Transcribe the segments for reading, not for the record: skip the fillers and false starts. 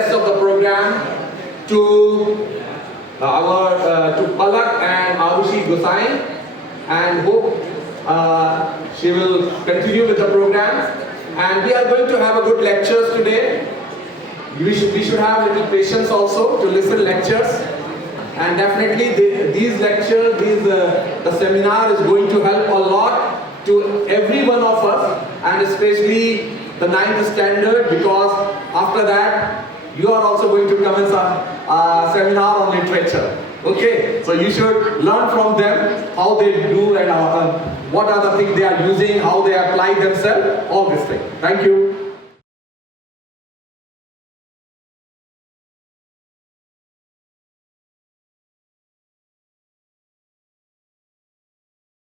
rest of the program to to Palak and Arushi Gosai, and hope she will continue with the program. And we are going to have a good lectures today. We should have little patience also to listen lectures. And definitely these lectures, the seminar is going to help a lot to every one of us, and especially the 9th standard, because after that you are also going to commence a seminar on literature. Okay, so you should learn from them how they do and what are the things they are using, how they apply themselves, all this thing. Thank you.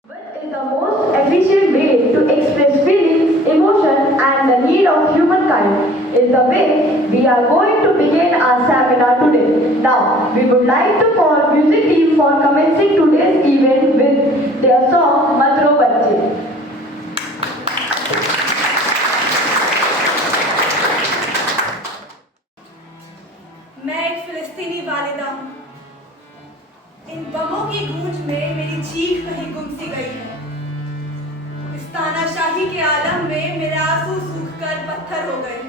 What is the most efficient way to express feelings, emotion, and the need of humankind is the way we are going to begin our seminar today. Now, we would like to call music team for commencing today's event with their song Madro Bacche. मैं एक फिलिस्तीनी वालिदा हूँ। इन बमों की गूंज में मेरी चीख कहीं गुम सी गई है। इस तानाशाही के आलम में मेरे आंसू सूखकर पत्थर हो गए।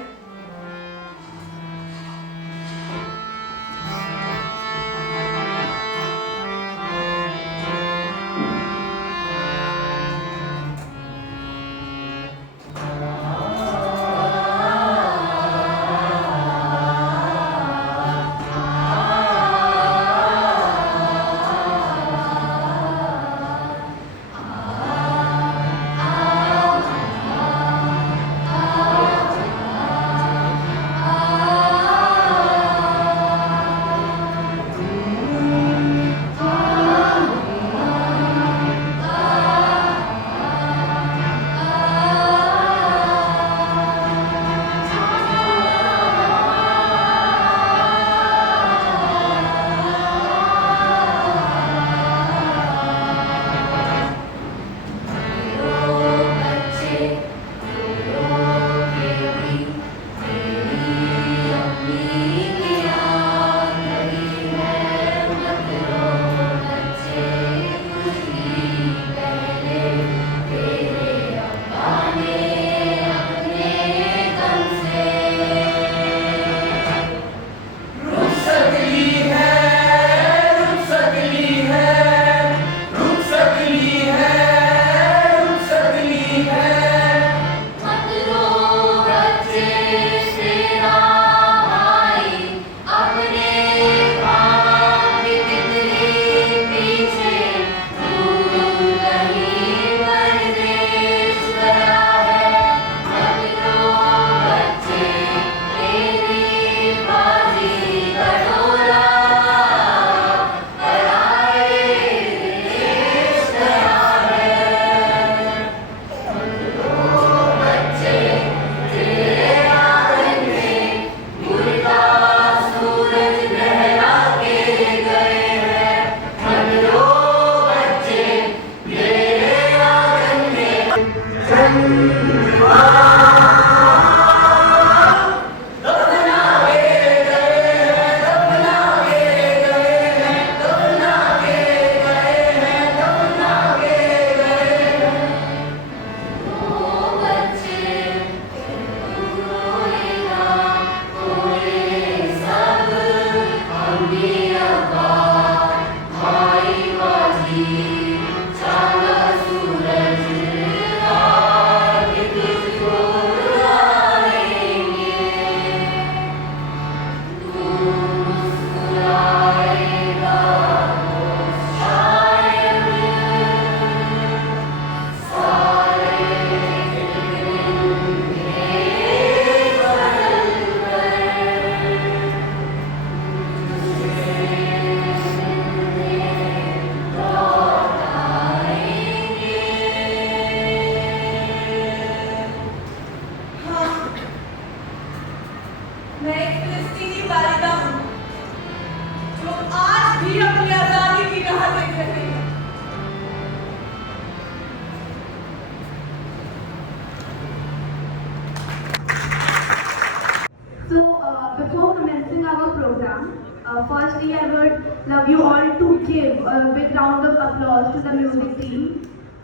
would love you all to give a big round of applause to the music team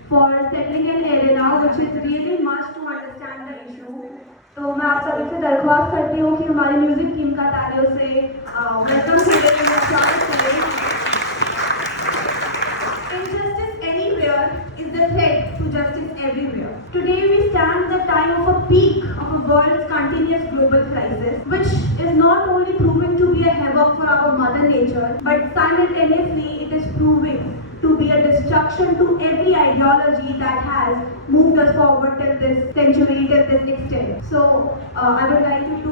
for settling an arena which is really must to understand the issue. तो मैं आप सभी से दरख्वास्त करती हूँ कि हमारी म्यूजिक टीम का तालियों से वेलकम करें। Injustice anywhere is the threat to justice everywhere. Today we stand at the time of a peak of a world's continuous global crisis, which is not only proving to be a havoc for our mother nature, but simultaneously it is proving to be a destruction to every ideology that has moved us forward till this century, till this extent. So I would like you to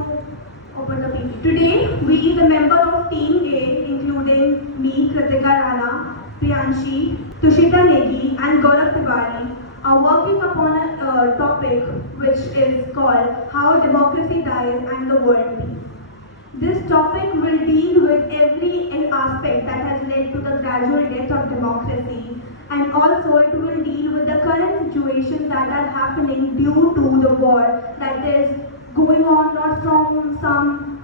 open the PPT. Today we, the member of Team A, including me, Kritika Rana, Priyanshi, Tushita Negi and Gaurav Tiwari are working upon a topic which is called How Democracy Dies and the World Peace. This topic will deal with every aspect that has led to the gradual death of democracy, and also it will deal with the current situations that are happening due to the war that is going on not from some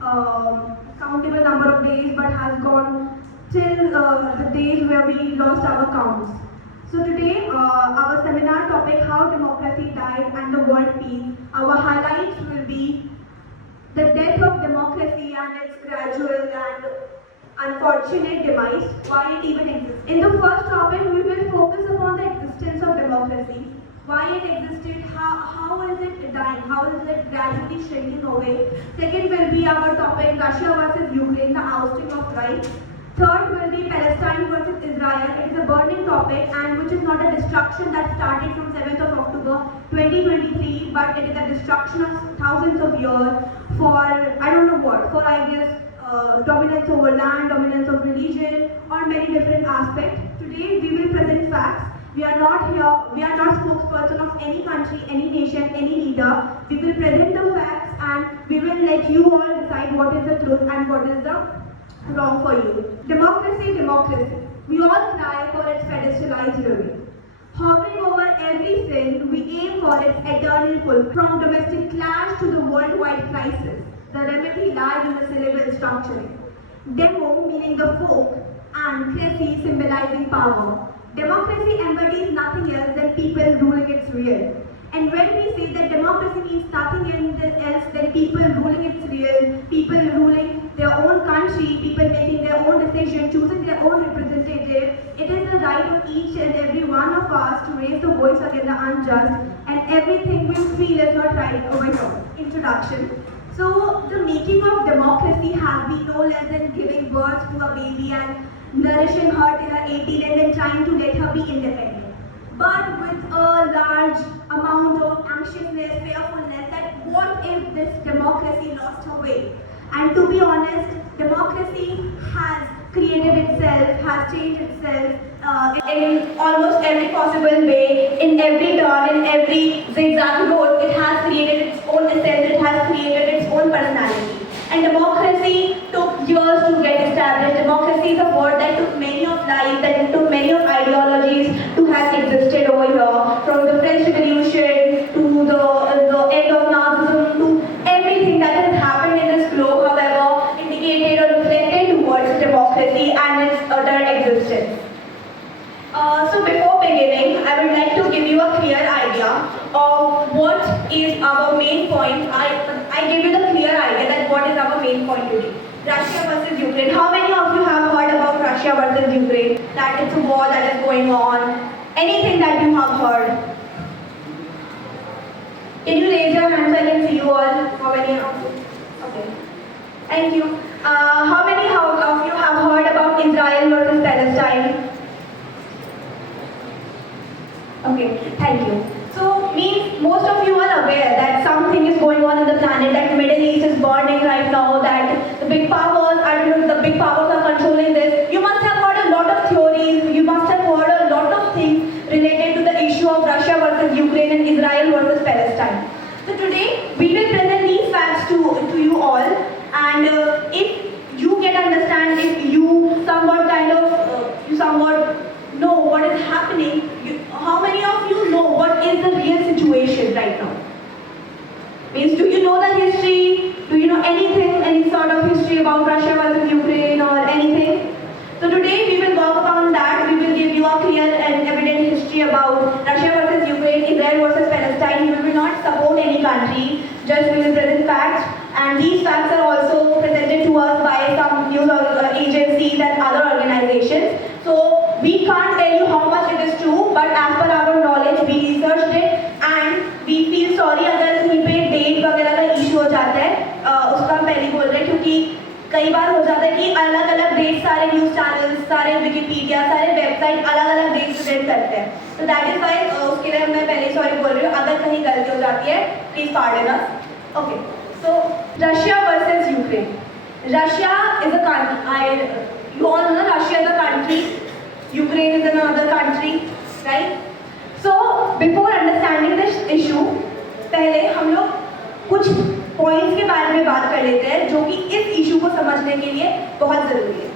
countable number of days but has gone till the days where we lost our counts. So today, our seminar topic, How Democracy Dies and the World Peace, our highlights will be the death of democracy and its gradual and unfortunate demise, why it even exists. In the first topic, we will focus upon the existence of democracy, why it existed, how is it dying, how is it gradually shrinking away. Second will be our topic, Russia versus Ukraine, the ousting of right. Third will be Palestine versus Israel. It is a burning topic and which is not a destruction that started from 7th of October 2023, but it is a destruction of thousands of years for, I don't know what, for I guess dominance over land, dominance of religion, or many different aspects. Today we will present facts. We are not here, we are not spokesperson of any country, any nation, any leader. We will present the facts and we will let you all decide what is the truth and what is the wrong for you. Democracy, democracy. We all cry for its pedestalized rule. Hovering over every sin, we aim for its eternal full. From domestic clash to the worldwide crisis, the remedy lies in the syllable structuring. Demo meaning the folk and cracy symbolizing power. Democracy embodies nothing else than people ruling its real. And when we say that democracy means nothing else than people ruling its real, people ruling their own country, people making their own decision, choosing their own representative, it is the right of each and every one of us to raise the voice against the unjust, and everything we feel is not right over here. Introduction. So, the making of democracy has been no less than giving birth to a baby and nourishing her till her 18 and then trying to let her be independent. But with a large amount of anxiousness, fearfulness that what if this democracy lost her way? And to be honest, democracy has created itself, has changed itself in almost every possible way, in every turn, in every zigzag road. It has created its own essence, it has created its own personality. And democracy took years to get established. Democracy is a word that took many of lives, that took many of ideologies to have existed over here. From the French Revolution to the end of Nazism to everything that has happened in this globe, however, indicated or reflected towards democracy and its utter existence. So before beginning, I would like to give you a clear idea of what is our main point. I give you the clear idea that what is our main point today. Russia versus Ukraine. How many of you have heard about Russia versus Ukraine? That it's a war that is going on. Anything that you have heard? Can you raise your hands so I can see you all? How many of you? Okay. Thank you. How many of you have heard about Israel versus Palestine? Okay, thank you. So, means most of you are aware that something is going on in the planet, that Middle East is burning right now, that the big powers, the big powers are controlling this. You must have heard a lot of theories, you must have heard a lot of things related to the issue of Russia versus Ukraine and Israel versus Palestine. So today, we will present these facts to you all, and if you can understand, if you somewhat know what is happening, how many of you know what is the real situation right now? Means, do you know the history? Do you know anything, any sort of history about Russia versus Ukraine or anything? about Russia versus Ukraine, Israel versus Palestine. We will not support any country, just we will present facts. And these facts are also presented to us by some news agencies and other organizations. So we can't tell you how much it is true, but as per our knowledge, we researched it and we feel sorry अगर कहीं पे डेट वगैरह का इशू हो जाता है, उसका हम पहले बोल रहे हैं क्योंकि कई बार हो जाता है कि अलग अलग डेट सारे न्यूज़ चैनल्स, सारे विकिपीडिया, सारे वेबसाइट अलग अलग डेट प्रेजेंट करते हैं. तो दैट इज वाई उसके लिए मैं पहले सॉरी बोल रही हूँ. अगर कहीं गलती हो जाती है प्लीज पार्डन अस. ओके, so Russia versus Ukraine. Russia is a country. You all know Russia is a country. Ukraine is another country, right? So before understanding this issue, पहले हम लोग कुछ पॉइंट्स के बारे में बात कर लेते हैं जो कि इस इशू को समझने के लिए बहुत जरूरी है.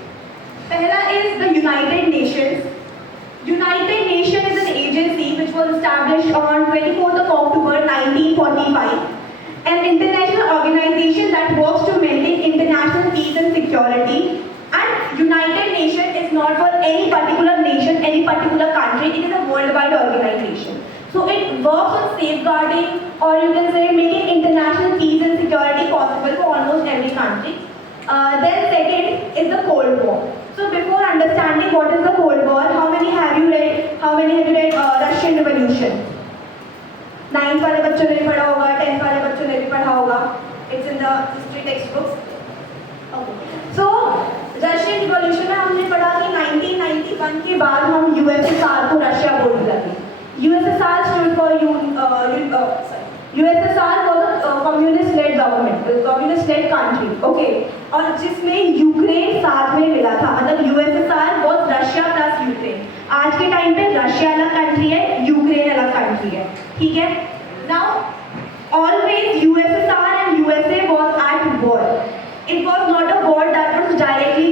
पहला is the United Nations. United Nations is an agency which was established on 24th of October 1945. An international organization that works to maintain international peace and security. And United Nations is not for any particular nation, any particular country. It is a worldwide organization. So it works on safeguarding, or you can say making international peace and security possible for almost every country. Then second is the Cold War. So before understanding what is the Cold War, how many have you read Russian Revolution? 9th वाले बच्चों ने भी पढ़ा होगा, 10th वाले बच्चों ने भी पढ़ा होगा. It's in the history textbooks. Okay. So Russian revolution में हमने पढ़ा कि 1991 के बाद हम यूएसएसआर को रशिया बोलने लगे. USSR stood for USSR was a communist led government, communist led country. Okay, और जिसमें यूक्रेन साथ में मिला था. मतलब USSR was Russia plus Ukraine. आज के टाइम पे रशिया अलग कंट्री है, यूक्रेन अलग कंट्री है. ठीक है. Now always USSR and USA was at war. It was not a war that was directly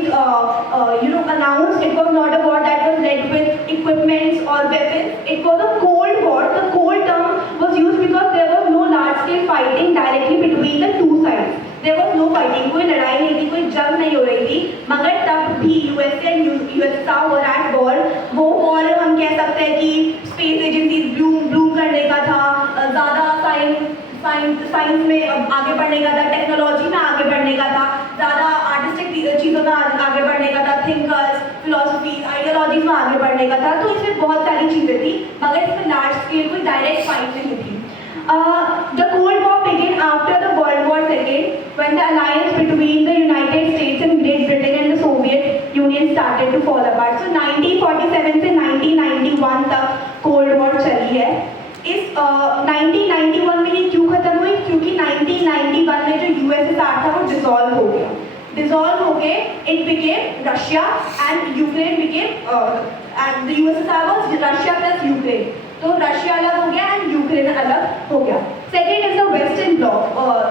announced. It was not a war that was led with equipments or weapons. It was a cold war. The cold term was used because there was no large scale fighting directly between the two sides. There was no fighting. कोई लड़ाई नहीं थी, कोई जंग नहीं हो रही थी. मगर तब भी USA and USSR were at war. वो वॉर हम कह सकते हैं कि स्पेस एजेंसीज ब्लूम करने का था, ज़्यादा साइंस में आगे बढ़ने का था, टेक्नोलॉजी में आगे बढ़ने का था, ज़्यादा आर्टिस्टिक चीज़ों में आगे बढ़ने का था, थिंकर्स, फिलोसफी, आइडियोलॉजीज में आगे बढ़ने का था. तो इसमें बहुत सारी चीज़ें थी, मगर इसमें लार्ज स्केल कोई डायरेक्ट फाइट नहीं थी. The Cold War began after the World War II, when the alliance between the United States and Great Britain and the Soviet Union started to fall apart. So 1947 से 1991 तक Cold War चली है. इस 1991 में ये क्यों खत्म हुई? क्योंकि 1991 में जो यूएसएसआर था वो डिसॉल्व हो गया. डिसॉल्व हो गए, it became Russia and Ukraine became and the USSR was Russia plus Ukraine. तो रशिया अलग हो गया एंड यूक्रेन अलग हो गया. Second is the western block.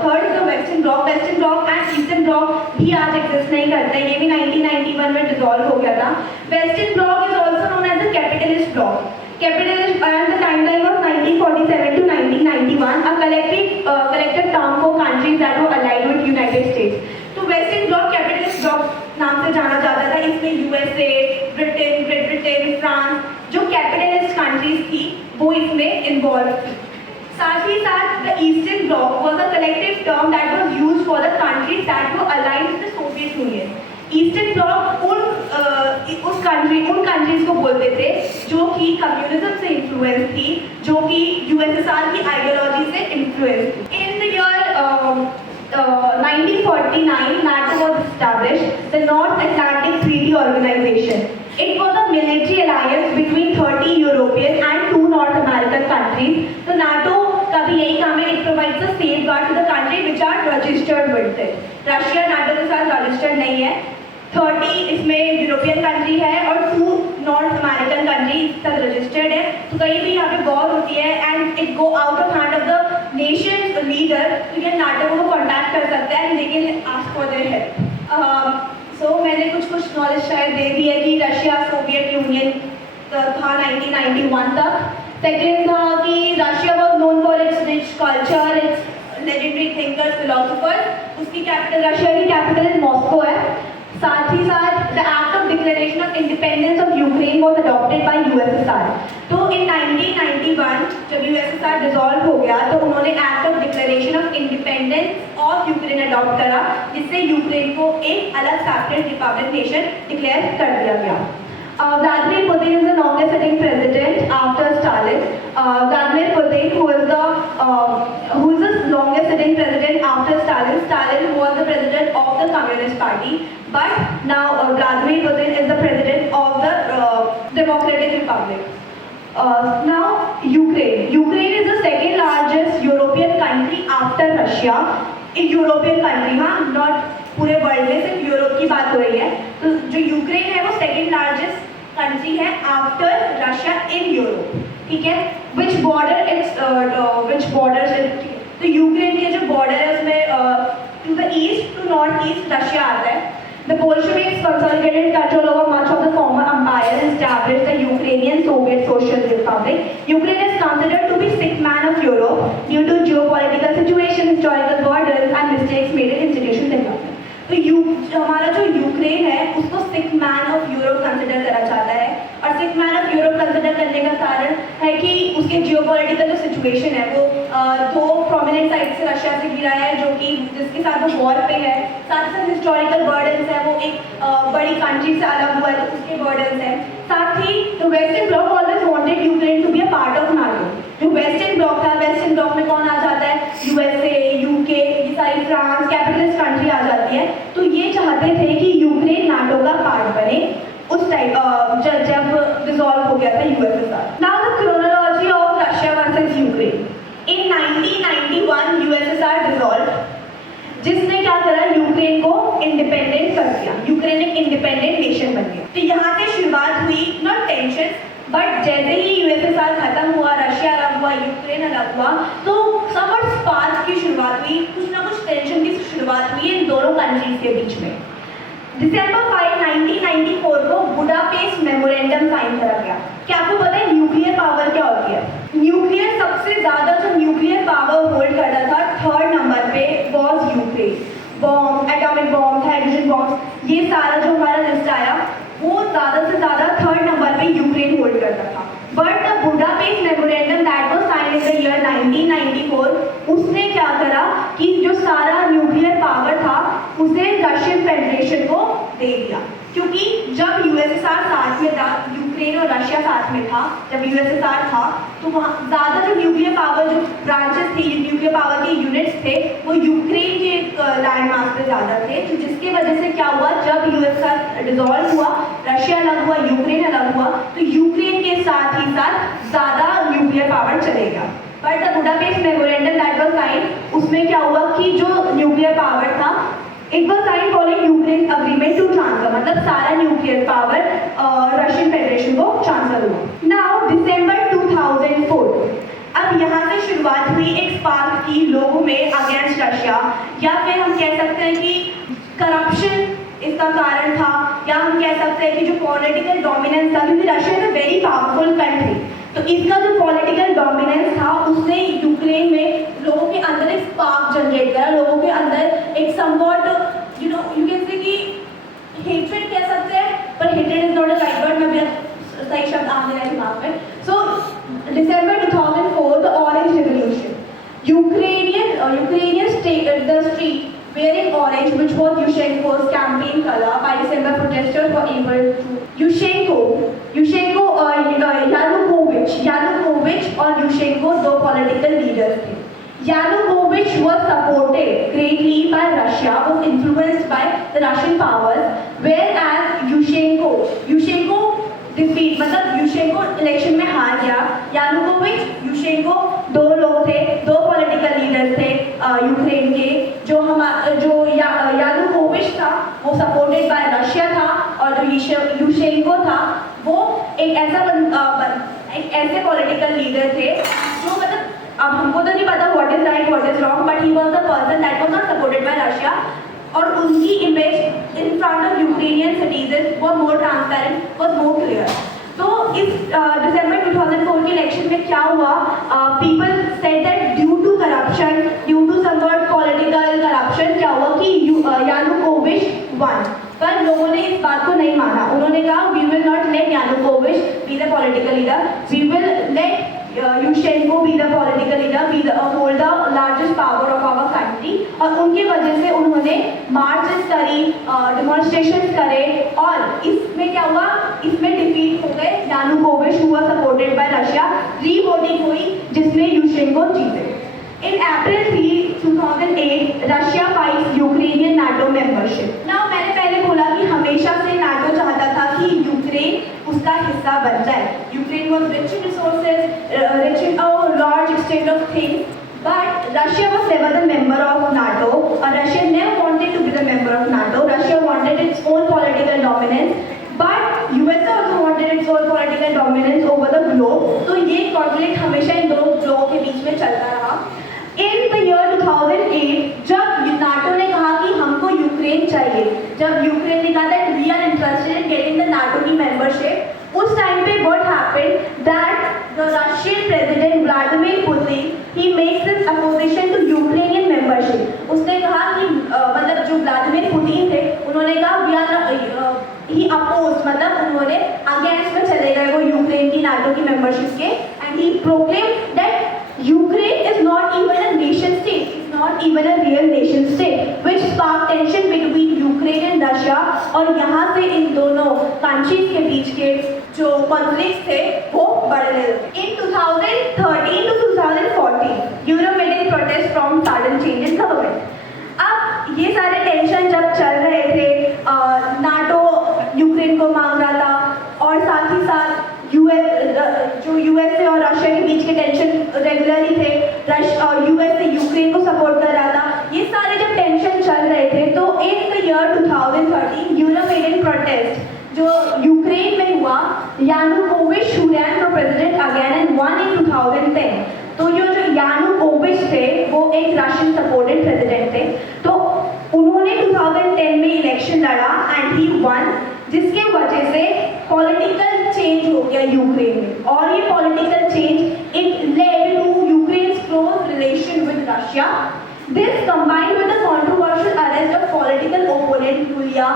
Third is the western block. Western block and eastern block भी आज एग्जिस्ट नहीं करते. ये भी 1991 में डिसॉल्व हो गया था. Western bloc is also known as the capitalist bloc. Capitalist and the timeline was 1947 to 1991, a collective term for countries that were allied with United States. तो वेस्टर्न ब्लॉक कैपिटलिस्ट ब्लॉक नाम से जाना जाता था. इसमें USA, Britain, great Britain, France, जो capitalist countries थी वो इसमें इन्वॉल्व थी. साथ ही साथ the eastern block was a collective term that was used for the countries that were allied with the Soviet union. Eastern block उन कंट्रीज को बोलते थे जो कि कम्युनिज्म से इन्फ्लुएंस थी, जो कि यूएसएसआर की आइडियोलॉजी से इन्फ्लुएंस थी. इन the year 1949 NATO was established, the North Atlantic Treaty Organization. It was a military alliance between 30 European and 2 North American countries. तो NATO का भी यही काम है, it provides a safeguard to the country which are registered with it. Russia NATO के साथ रजिस्टर्ड नहीं है. 30 इसमें यूरोपियन कंट्री है और 2 नॉर्थ अमेरिकन कंट्री तक रजिस्टर्ड है. तो कहीं भी यहाँ पे वॉर होती है and it go out of hand of the nation leader, तो ये नाटो को कॉन्टैक्ट कर सकते हैं and they can ask for their help. So मैंने कुछ नॉलेज शायद दे दी है कि रशिया सोवियत यूनियन था 1991 तक. सेकेंड था कि Russia was known for its rich culture, its legendary thinkers, philosophers. उसकी कैपिटल, रशिया की कैपिटल मॉस्को है. साथ ही साथ the act of declaration of independence of Ukraine was adopted by USSR. तो इन 1991 जब यूएसएसआर डिसॉल्व हो गया तो उन्होंने act of declaration of independence of Ukraine adopt करा, जिससे यूक्रेन को एक अलग सेपरेट रिपब्लिक नेशन डिक्लेयर कर दिया गया। Vladimir Putin is the longest sitting president after Stalin. Vladimir Putin, who is the longest sitting president after Stalin. Stalin was the president of the Communist Party, but now Vladimir Putin is the president of the Democratic Republic. Now Ukraine. Ukraine is the second largest European country after Russia. एक European country, हाँ, नॉट पूरे वर्ल्ड में, सिर्फ यूरोप की बात हो रही है। तो जो यूक्रेन है वो सेकेंड लार्जेस्ट कंट्री है आफ्टर रशिया इन यूरोप, ठीक है। विच बॉर्डर्स तो यूक्रेन के जो बॉर्डर है उसमें to the east to north east Russia आता है। The Bolsheviks consolidated control over much of the former empire and established the Ukrainian Soviet Socialist Republic. Ukraine is considered to be sick man of Europe due to geopolitical situation, historical borders and mistakes made in institution development. तो हमारा जो यूक्रेन है उसको सिक man of Europe consider करा जाता है, और सिक man of Europe consider करने का कारण है कि उसके जियोपॉलिटिकल जो सिचुएशन है वो दो प्रोमिनेंट साइड से रशिया से घिरा है, जो कि जिसके साथ वो वॉर पे है, साथ ही साथ हिस्टोरिकल बर्डन्स है, वो एक बड़ी कंट्री से अलग हुआ है तो उसके बर्डन्स है। साथ ही the western bloc always wanted Ukraine to be a part of NATO. जो वेस्टर्न ब्लॉक था, वेस्टर्न ब्लॉक में कौन आ जाता है? यूएसए, यूके, ये सारी फ्रांस कैपिटलिस्ट कंट्री आ जाती है। तो ये चाहते थे कि यूक्रेन नाटो का पार्ट बने उस टाइम जब डिसॉल्व हो गया था USSR. Now the chronology of Russia versus Ukraine. In 1991 USSR dissolve, जिसने क्या करा, यूक्रेन को इंडिपेंडेंट कर दिया। यूक्रेन एक इंडिपेंडेंट नेशन बन गया। तो यहाँ से शुरुआत हुई नॉट टेंशन, बट जैसे ही यूएसएसआर खत्म हुआ, रशिया अलग हुआ, यूक्रेन अलग हुआ, तो समवट स्पार्क की शुरुआत हुई, कुछ ना कुछ टेंशन की शुरुआत हुई इन दोनों कंट्रीज के बीच में। दिसंबर 5, 1994 को बुडापेस्ट मेमोरेंडम साइन करा गया। क्या आपको पता है न्यूक्लियर पावर क्या होती है? न्यूक्लियर सबसे ज्यादा जो न्यूक्लियर पावर होल्ड करता था, थर्ड नंबर पे was Ukraine. Bomb, atomic bomb, hydrogen bomb, ये सारा जो हमारा लिस्ट आया वो ज्यादा से ज्यादा थर्ड नंबर पे यूक्रेन होल्ड करता था। But the Budapest memorandum that was signed in the year 1994, उसने क्या करा कि जो सारा न्यूक्लियर पावर था उसे रशियन फेडरेशन को दे दिया, क्योंकि जब यूएसएसआर साथ में था, यूक्रेन और रशिया साथ में था, जब यूएसएसआर था तो वहाँ ज़्यादा जो न्यूक्लियर पावर जो ब्रांचेस थे, न्यूक्लियर पावर के यूनिट्स थे, वो यूक्रेन के लैंड मास पे ज़्यादा थे। तो जिसकी वजह से क्या हुआ, जब यूएसएसआर डिसॉल्व हुआ, रशिया अलग हुआ, यूक्रेन अलग हुआ, तो यूक्रेन के साथ ही साथ ज़्यादा न्यूक्लियर पावर चलेगा। But the Budapest memorandum that was sign, उसमें क्या हुआ कि जो न्यूक्लियर पावर था, it was sign following Ukraine agreement to transfer, मतलब सारा न्यूक्लियर पावर रशियन फेडरेशन को ट्रांसफर हुआ। नाउ दिसंबर 2004, अब यहाँ से शुरुआत हुई एक स्पार्क की लोगों में अगेंस्ट रशिया, या फिर हम कह सकते हैं कि करप्शन इसका कारण था, या हम कह सकते हैं कि जो पॉलिटिकल डोमिनेंस था, क्योंकि Russia is a very powerful country, तो इसका जो पॉलिटिकल डोमिनेंस था उसने यूक्रेन में लोगों के अंदर एक स्पार्क जनरेट करा, लोगों के अंदर एक समवॉट यू कैन से कि हेट्रेड कह सकते हैं, पर hatred is not a right word, मैं भी सही शब्द आ रहा है दिमाग में। सो दिसंबर 2004 the orange revolution, Ukrainian the street wearing orange, which was Yushchenko's campaign color. By December, protesters were able to Yanukovych और Yushchenko दो political leaders थे। Yanukovych was supported greatly by Russia, was influenced by the Russian powers, whereas Yushchenko defeat, मतलब यूशेंको इलेक्शन में हार गया। यानुकोविच, यूशेंको दो लोग थे, दो पॉलिटिकल लीडर थे यूक्रेन के। जो यानुकोविच था वो सपोर्टेड बाय रशिया था, और जो यूशेंको था वो एक ऐसे पॉलिटिकल लीडर थे जो, मतलब अब हमको तो नहीं पता what is right what is wrong, but he was the person that was not supported by Russia, और उनकी image in front of Ukrainian citizen वो more transparent, was more clear. तो इस दिसंबर 2004 के इलेक्शन में क्या हुआ, people said that due to corruption, due to somewhat political corruption, क्या हुआ कि यानुकोविच वन, पर लोगों we will let Yushchenko be the political leader, hold the largest power of our country. और उनकी वजह से उन्होंने मार्चेस करी, डेमोन्स्ट्रेशन करे और इसमें क्या हुआ, इसमें डिफीट हो गए Yanukovych, who was supported by Russia. री-वोटिंग हुई जिसमें यूशेंको जीते. In April 3, 2008, Russia fights Ukrainian NATO membership. Now मैंने पहले बोला कि हमेशा से NATO चाहता था कि यूक्रेन उसका हिस्सा बन जाए. Ukraine was rich in resources, rich in a large extent of things, but Russia was never the member of NATO. Russia never wanted to be the member of NATO. Russia wanted its own political dominance. But US also wanted its own political dominance over the globe. तो ये conflict हमेशा इन दो लोगों के बीच में चलता रहा. In the year 2008, जब NATO ने कहा कि हमको यूक्रेन चाहिए, जब यूक्रेन ने कहा that we are interested in getting the NATO की membership, उस टाइम पे what happened that the Russian President Vladimir Putin he makes his opposition to Ukrainian membership. उसने कहा कि मतलब जो व्लादिमीर पुतिन थे उन्होंने कहा we are he opposed, मतलब उन्होंने अगेंस्ट में चले गए वो यूक्रेन की नाटो की मेंबरशिप के, and he proclaimed that Ukraine is not even a nation state, it's not even a real nation state, which sparked tension between Ukraine and Russia. और यहाँ से इन दोनों कंट्रीज के बीच के जो कॉन्फ्लिक्ट्स थे वो बढ़ने लगे. In 2013 to 2014, Euromaidan protest from sudden change in government. अब ये सारे टेंशन जब चल रहे थे, नाटो यूक्रेन को मांग रहा था और साथ ही साथ जो यूएसए और रशिया के बीच के टेंशन रेगुलरली थे, यूएसए यूक्रेन को सपोर्ट कर रहा था. ये सारे जब टेंशन चल रहे थे तो इन द ईयर 2013 यूरोमेडन प्रोटेस्ट जो यूक्रेन में हुआ, Yanukovych who ran for president again and won in 2010. तो ये जो यानुकोविच थे वो एक रशियन सपोर्टेड प्रेसिडेंट थे, तो उन्होंने 2010 में इलेक्शन लड़ा एंड ही वन, जिसके वजह से पॉलिटिकल चेंज हो गया यूक्रेन में. और ये political change it led to Ukraine's close relation with Russia. This combined with the controversial arrest of political opponent Yulia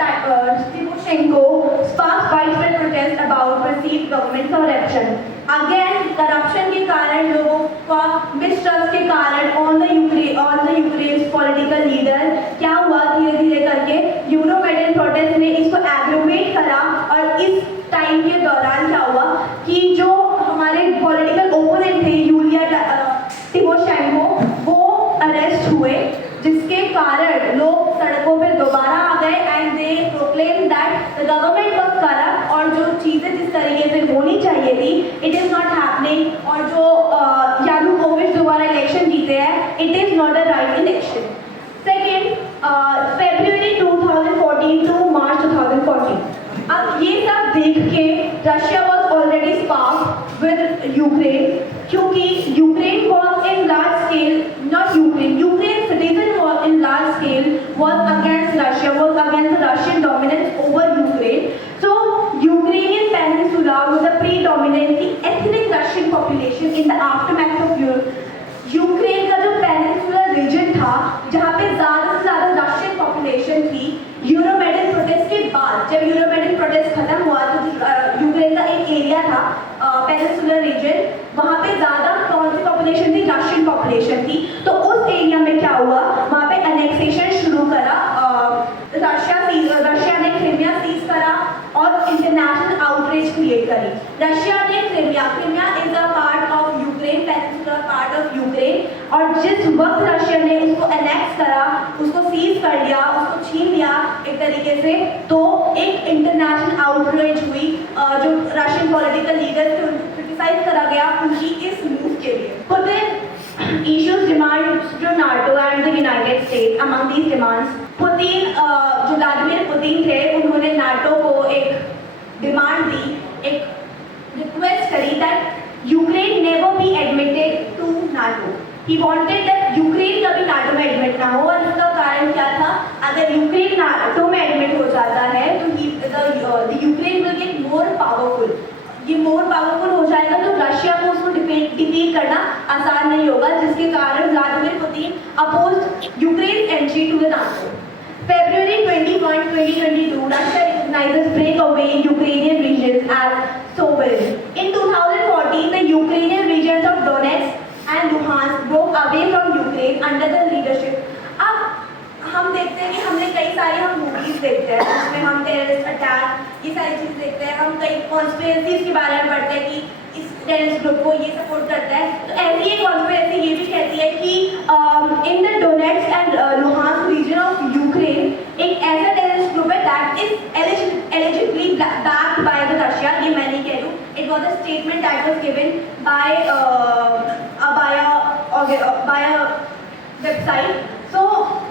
Tymoshenko sparked widespread protest about perceived government corruption. Again, corruption के कारण लोगों का mistrust के कारण on the Ukraine's political leader क्या हुआ, धीरे धीरे करके यूरोमेडन प्रोटेस्ट ने इसको एग्रोवेट करा. और इस टाइम के दौरान क्या हुआ कि जो हमारे पॉलिटिकल ओपोनेंट थे यूलिया टिमोशेंको वो अरेस्ट हुए, जिसके कारण लोग सड़कों पे दोबारा आ गए and they proclaim that the government was corrupt और जो चीज़ें जिस तरीके से होनी चाहिए थी इट इज़ नॉट हैपनिंग, और जो यानुकोविच दोबारा इलेक्शन जीते हैं it is not a right election. Second, February 2014 to March 2014. अब ये सब देख के Russia was already sparked with Ukraine, क्योंकि Ukraine was in large scale, not Ukraine citizen was in large scale was against Russia, was against Russian dominance over Ukraine. So Ukrainian peninsula with a predominantly ethnic Russian population in the aftermath of Ukraine का जो peninsular reason था जहाँ पे ज़्यादा से ज़्यादा Russian population थी, यूरोमेडन प्रोटेस्ट के बाद जब यूरोमेडन प्रोटेस्ट खत्म हुआ तो यूक्रेन का एक एरिया था पेनिनसुलर रीजन, वहाँ पे ज़्यादा कौन सी पॉपुलेशन थी, रशियन पॉपुलेशन थी. तो उस एरिया में क्या हुआ, वहाँ पे एनेक्सेशन शुरू करा, रशिया ने क्रिमिया सीज करा और इंटरनेशनल आउटरीच क्रिएट करी. रशिया ने Crimea is a part of Ukraine, peninsular part of Ukraine, और जिस वक्त रशिया ने उसको एनेक्स करा, उसको सीज कर लिया, उसको छीन लिया एक तरीके से, तो एक इंटरनेशनल आउटरीच हुई. जो रशियन पॉलिटिकल लीडर्स थे उनको क्रिटिसाइज करा गया उनकी इस मूव के लिए. Putin issues demands to NATO and the United States. Among these demands, Putin जो व्लादिमीर पुतिन थे उन्होंने नाटो को एक डिमांड दी, एक रिक्वेस्ट करी that Ukraine never be admitted to NATO. He wanted that Ukraine कभी नाटो में एडमिट ना हो, और इसका कारण क्या था, अगर यूक्रेन नाटो में एडमिट हो जाता है तो Ukraine will get more powerful. ये मोर पावरफुल हो जाएगा तो रशिया को उसको डिफीट करना आसान नहीं होगा, जिसके कारण Vladimir Putin opposed Ukraine entry to the NATO. February 21, 2022, Russia recognizes breakaway Ukrainian regions as sovereign. In 2014, the Ukrainian regions of Donetsk and Luhansk broke away from Ukraine under the leadership. अब हम देखते हैं कि हमने कई सारी हम मूवीज देखते हैं जिसमें हम टेररिस्ट अटैक ये सारी चीज़ देखते हैं, हम कई कॉन्स्पिरेसीज के बारे में पढ़ते हैं कि इस टेररिस्ट ग्रुप को ये सपोर्ट करता है। तो ऐसी एक कॉन्स्पिरेसी ये भी कहती है कि in the Donetsk and Luhansk region of Ukraine एक ऐसा टेररिस्ट ग्रुप है that is allegedly backed by the Russia. ये मैं नहीं कह रही हूँ, it was a statement that was given by a website. So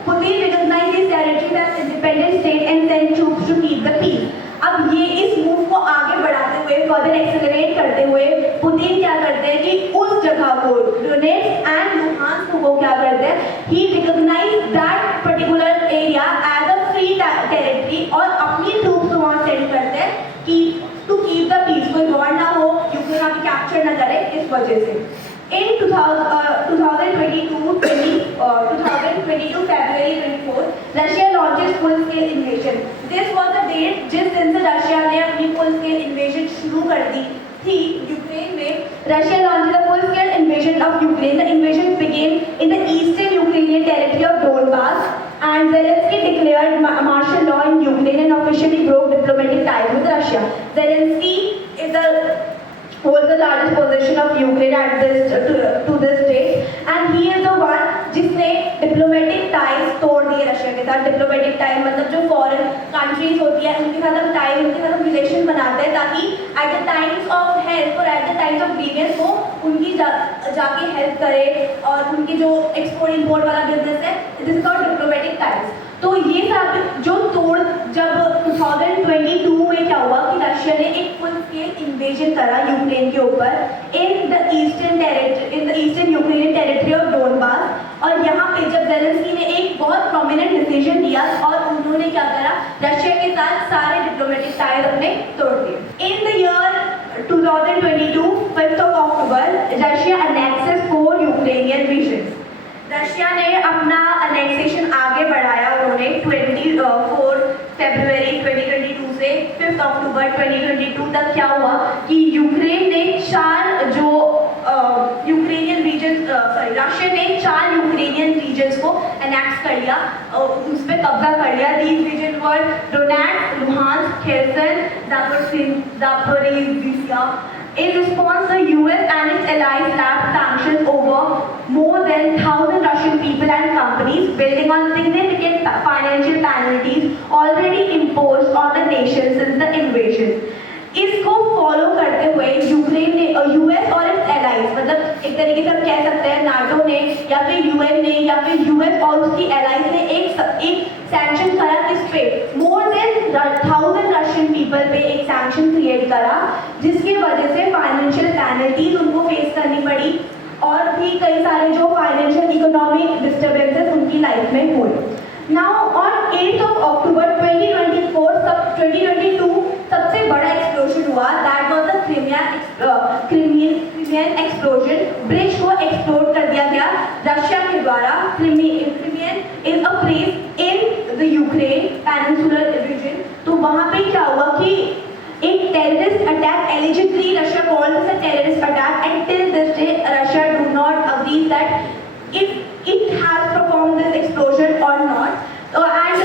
Putin recognized these territories as independent state and sent troops to keep the peace. अब ये इस मूव को आगे बढ़ाते हुए फर्दर एक्सेलरेट करते हुए पुतिन क्या करते हैं कि उस जगह को डोनेट्स्क एंड लुहांस्क को क्या करते हैं, he recognize that particular area as a free territory और अपनी ट्रूप्स वहाँ सेंड करते हैं कि टू कीप द पीस, कोई वॉर ना हो, यूक्रेन आगे कैप्चर ना करे इस वजह से। In 2022 February 24, Russia launched full-scale invasion. This was the date जिस दिन से रशिया ने अपनी full-scale invasion शुरू कर दी थी यूक्रेन में। Russia launched the full-scale invasion of Ukraine. The invasion began in the eastern Ukrainian territory of Donbas, and Zelensky declared martial law in Ukraine and officially broke diplomatic ties with Russia. Zelensky holds the largest position of Ukraine at to this date, and he is the one जिसने diplomatic ties तोड़ दिए रशिया के साथ। diplomatic ties मतलब जो foreign countries होती है उनके साथ हम ties, उनके साथ हम relation बनाते हैं ताकि at the times of help और at the times of grievance वो उनकी जाके help करे और उनकी जो export import वाला business है, this is called diplomatic ties। तो ये सब जो तोड़ जब 2022 में क्या हुआ कि रशिया ने एक फुल स्केल इन्वेजन करा यूक्रेन के ऊपर in the eastern Ukrainian territory of Donbas, और यहाँ पे जब जेलेंस्की ने एक बहुत प्रोमिनेंट डिसीजन लिया और उन्होंने क्या करा, रशिया के साथ सारे डिप्लोमेटिक टाइज अपने तोड़ दिए। In the year 2022 5th of October Russia annexes 4 Ukrainian regions. Russia ने अपना अनेक्सेशन आगे बढ़ाया, उन्होंने 24 फरवरी 2022 से 5 अक्टूबर 2022 तक क्या हुआ कि यूक्रेन ने रशिया ने 4 यूक्रेनियन रीजन्स को अनेक्स कर लिया, उस पर कब्जा कर लिया। These region were Donetsk, Luhansk, Kherson, Zaporizhzhia. In response, the US and its allies slapped sanctions over more than 1,000 Russian people and companies, building on significant financial penalties already imposed on the nation since the invasion. इसको फॉलो करते हुए यूक्रेन ने यूएस और it's allies, मतलब एक तरीके से हम कह सकते हैं नाटो ने या फिर यूएन ने या फिर यूएस और उसकी एलाइज ने एक सैंक्शन करा किस पे, मोर देन 1,000 रशियन पीपल पे एक सैंक्शन क्रिएट करा, जिसकी वजह से फाइनेंशियल पेनल्टीज उनको फेस करनी पड़ी और भी कई सारे जो फाइनेंशियल इकोनॉमिक डिस्टर्बेंसेस उनकी लाइफ में हुए। Now on 8th of October 2022 सबसे बड़ा एक्सप्लोजन हुआ, that was the Crimean explosion. Bridge को एक्सप्लोड कर दिया गया रशिया के द्वारा। Crimean is a place in the Ukraine peninsular region. तो वहाँ पे क्या हुआ कि एक terrorist attack, allegedly Russia called this a terrorist attack, and till this day Russia do not agree that if it has performed this explosion और not. And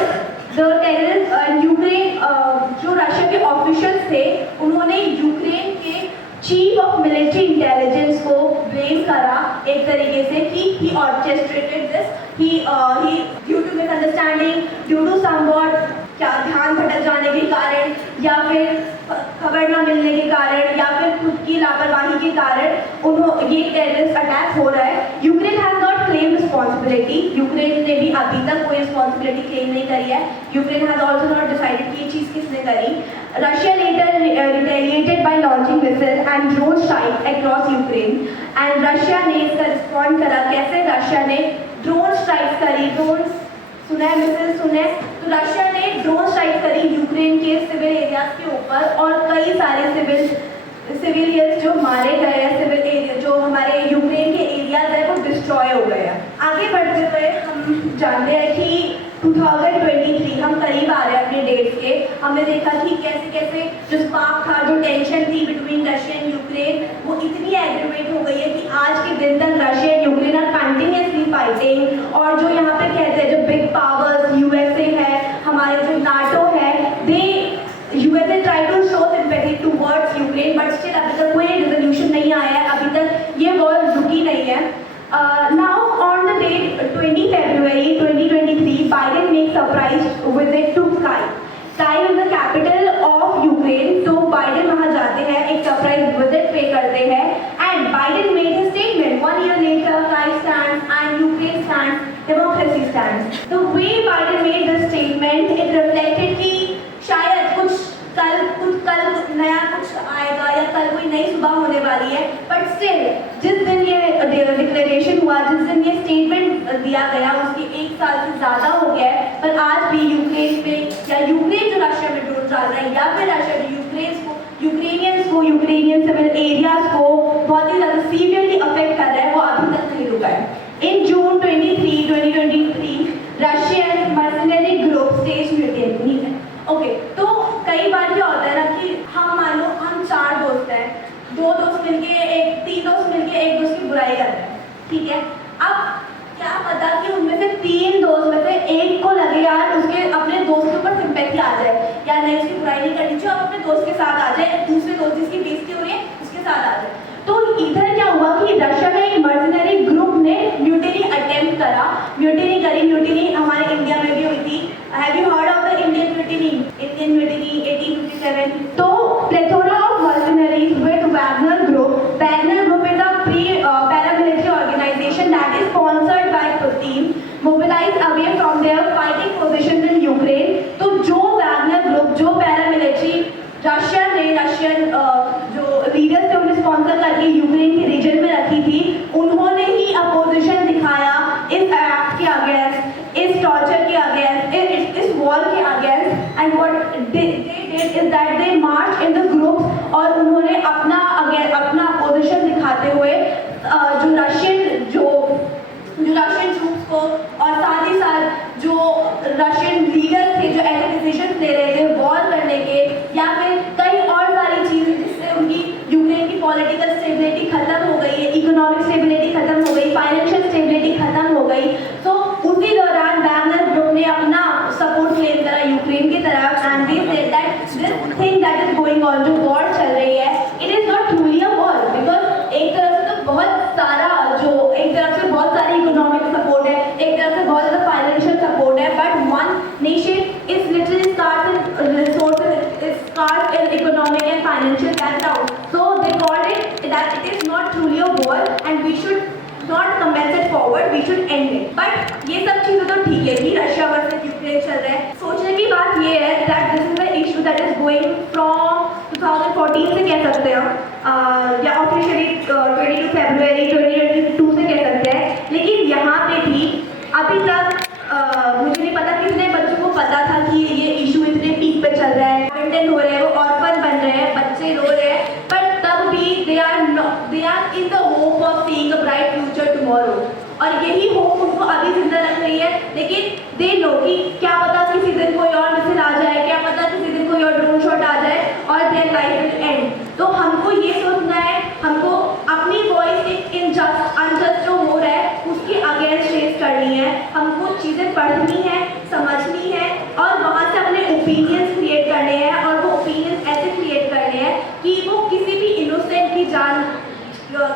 the terrorist Ukraine जो Russia के ऑफिशियल्स थे उन्होंने यूक्रेन के chief of military intelligence को blame करा एक तरीके से कि he orchestrated this, he due to misunderstanding, due to somewhat क्या ध्यान भटक जाने के कारण या फिर खबर न मिलने के कारण या फिर खुद की लापरवाही के कारण ये टेररिस्ट अटैक हो रहा है। Ukraine has not claim responsibility, Ukraine ने भी अभी तक कोई रिस्पॉन्सिबिलिटी क्लेम नहीं करी है। Ukraine has also not decided कि ये चीज़ किसने करी। Russia later retaliated by launching missile and drone strike across Ukraine, and Russia ने इसका रिस्पॉन्ड करा। कैसे रशिया ने ड्रोन स्ट्राइक करी, ड्रोन सुने, मिसाइल सुने, तो रशिया ने ड्रोन स्ट्राइक करी यूक्रेन के सिविल एरियाज के ऊपर और कई सारे सिविलियंस जो मारे गए हैं, सिविल एरिया जो हमारे यूक्रेन के एरियाज है वो डिस्ट्रॉय हो गए हैं। आगे बढ़ते हुए हम जानते हैं कि 2023 हम करीब आ रहे हैं अपने डेट्स के। हमने देखा कि इतनी एग्रीवेट हो गई है कि आज के दिन तक Russia and Ukraine are continuously fighting. और जो यहाँ पे कहते हैं जो बिग पावर्स यूएसए है, हमारे जो नाटो है, they USA try to show sympathy towards Ukraine, but still अभी तक कोई रेजोल्यूशन नहीं आया है, अभी तक ये वॉर रुकी नहीं है। Now on the date 20 February 2023, Biden makes surprise visit to Kyiv. Kyiv is the capital of Ukraine. तो Biden वहाँ जाते हैं, एक surprise visit पे करते हैं, and Biden made his statement. 1 year later, Kyiv stands and Ukraine stands, democracy stands. The way Biden made this statement, it reflected कि शायद कुछ कल नया कुछ आएगा या कल कोई नई सुबह होने वाली है, बट स्टिल जिस दिन ये डिक्लेरेशन हुआ, जिस दिन ये स्टेटमेंट दिया गया, उसकी 1 साल से ज़्यादा हो गया है, पर आज भी यूक्रेन पे या यूक्रेन जो रशिया में ड्रोन डाल रहा है या फिर रशिया जो यूक्रेनियंस को यूक्रेनियन सिविल एरियाज को बहुत ही ज़्यादा सीवियरली अफेक्ट कर रहा है, वो अभी तक नहीं रुका है। इन जून 2023 Russian mercenary group stage mutiny है। ओके, तो कई बार क्या होता है ना कि हम मान लो हम 4 दोस्त हैं, 2 दोस्त मिलके 3 दोस्त मिलके एक दोस्त की बुराई कर रहे हैं, ठीक है। अब क्या पता कि उनमें से 3 दोस्त में से एक को लगे यार उसके अपने दोस्त के ऊपर सिंपैथी आ जाए, या नहीं उसकी बुराई नहीं करनी चाहिए, अब अपने दोस्त के साथ आ जाए, दूसरे दोस्त जिसकी बेइज्जती हो रही है उसके साथ आ जाए। तो इधर क्या हुआ कि रशिया में एक मर्सनरी ग्रुप ने म्यूटिनी अटेम्प्ट करा, म्यूटिनी हमारे इंडिया में भी हुई थी। Have you heard of the Indian mutiny 1857? तो plethora of mercenaries with Wagner group is a paramilitary organization that is sponsored by Putin, mobilized away from their fighting positions in Ukraine. तो जो Wagner group, जो paramilitary Russian जो लीडर्स थे उन्हें स्पॉन्सर करके यूक्रेन के रीजन में रखी थी, उन्होंने ही अपोजिशन दिखाया इस एक्ट के अगेंस्ट, इस टॉर्चर के अगेंस्ट, इस वॉर के against. And what they did is that they March in the groups, और उन्होंने अपना अपोजिशन दिखाते हुए जो रशियन ट्रूप्स को और साथ ही साथ जो रशियन लीडर थे जो ऐसे डिसीजन ले रहे थे वॉर करने के या फिर कई और सारी चीज़ें जिससे उनकी यूक्रेन की पॉलिटिकल स्टेबिलिटी खत्म हो गई है, इकोनॉमिक स्टेबिलिटी खत्म हो गई, फाइनेंशियल स्टेबिलिटी खत्म हो गई। तो उसी दौरान वैगनर ग्रुप ने अपना सपोर्ट क्लेम करा यूक्रेन की तरफ, and they said that this thing that is going on, जो वॉर चल रही है, it is not truly a war, because एक तरफ से तो बहुत सारी इकोनॉमिक सपोर्ट है, एक तरफ से बहुत ज़्यादा फाइनेंशियल सपोर्ट है, but one nation is literally scarce in resources, is scarce in economic and financial background, so they called it that it is not truly a war and we should not compensate forward, we should end it. But ये सब चीज़ें तो ठीक है कि Russia versus Ukraine चल रहा है, सोचने की बात ये है that this is the issue that is going from 2014 से कह सकते हैं या ऑफिशियली 22 फरवरी 2022 से कह सकते हैं, लेकिन यहाँ पे भी अभी तक मुझे नहीं पता कितने बच्चों को पता था कि ये इशू इतने पीक पे चल रहा है, अबेंडन हो रहे हैं, वो ऑर्फन बन रहे हैं, बच्चे रो रहे हैं, पर तब भी they are in the hope of seeing a bright future tomorrow, और यही होप उनको अभी जिंदा रख रही है। लेकिन दे लो कि क्या पता किसी दिन कोई और मिसाइल आ जाए, क्या पता किसी दिन कोई और ड्रोन शॉट आ जाए और देयर लाइफ विल एंड। तो हमको ये सोचना है, हमको अपनी वॉइस एक अनजस्ट जो हो रहा है उसके अगेंस्ट रेज करनी है, हमको चीज़ें पढ़नी है, समझनी है और वहाँ से अपने ओपिनियंस क्रिएट करने हैं, और वो ओपिनियंस ऐसे क्रिएट करने हैं कि वो किसी भी इनोसेंट की जान,